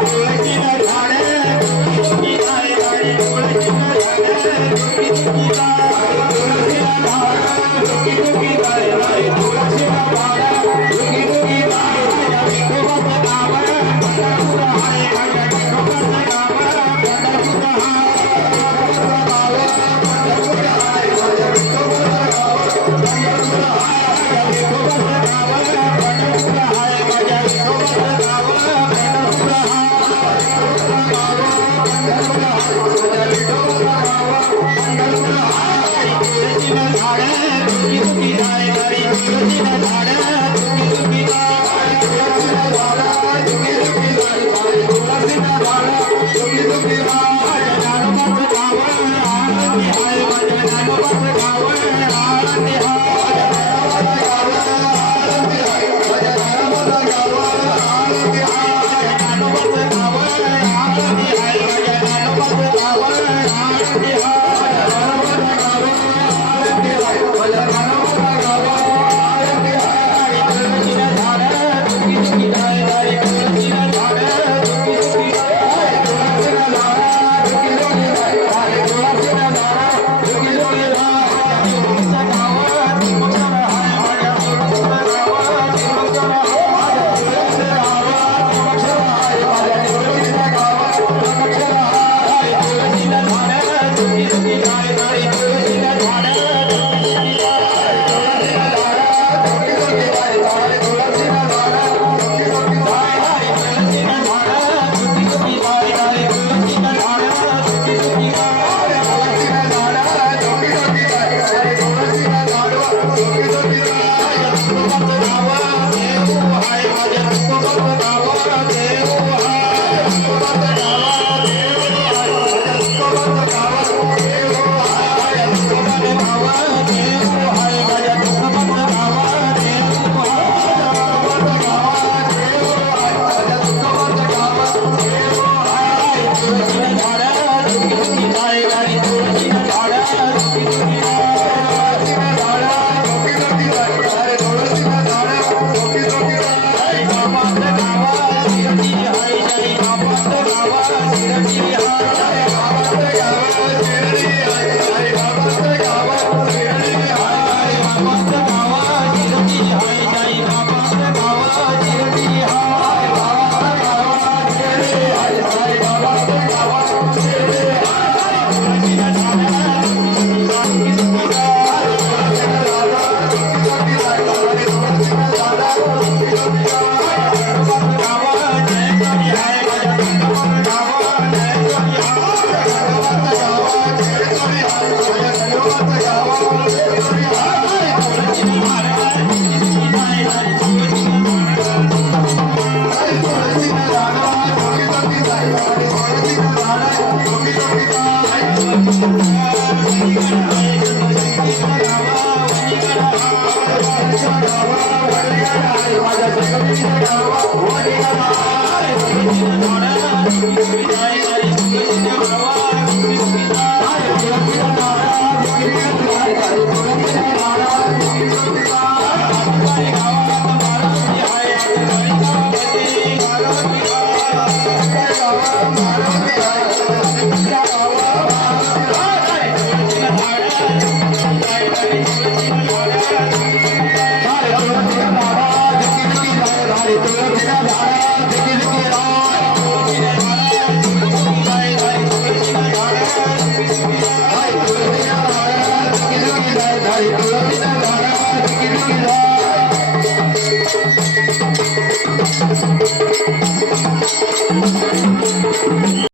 Música Thank you.